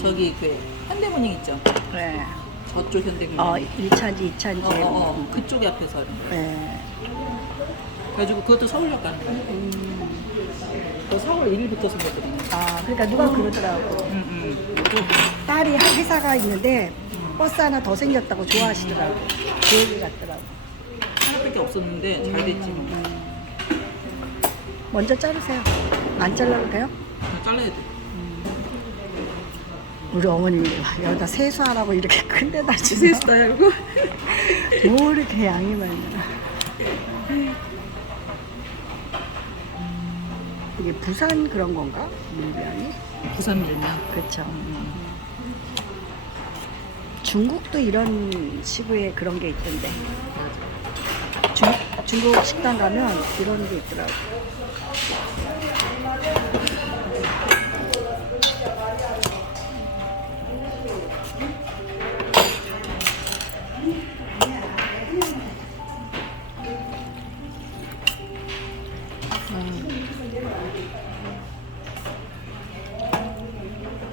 저기 그 현대모닝 있죠? 네. 저쪽 현대모닝. 1차인지 2차인지. 그쪽 앞에서. 네. 그래가지고 그것도 서울역 가는 거예요. 그 서울 1일부터 생겼거든요. 아, 그러니까 누가 그러더라고. 딸이 한 회사가 있는데 버스 하나 더 생겼다고 좋아하시더라고. 그 얘기 같더라고. 하나밖에 없었는데 잘 됐지 뭐. 먼저 자르세요. 안 잘라도 돼요? 그냥 잘라야 돼. 우리 어머님이 여기다 세수하라고 이렇게 큰 데다 주세요. 세수다요 이거? 뭐 이렇게 양이 많냐. 이게 부산 그런 건가? 밀면이? 부산 밀면. 그렇죠. 중국도 이런 시부에 그런 게 있던데. 중국 식당 가면 이런 게 있더라고.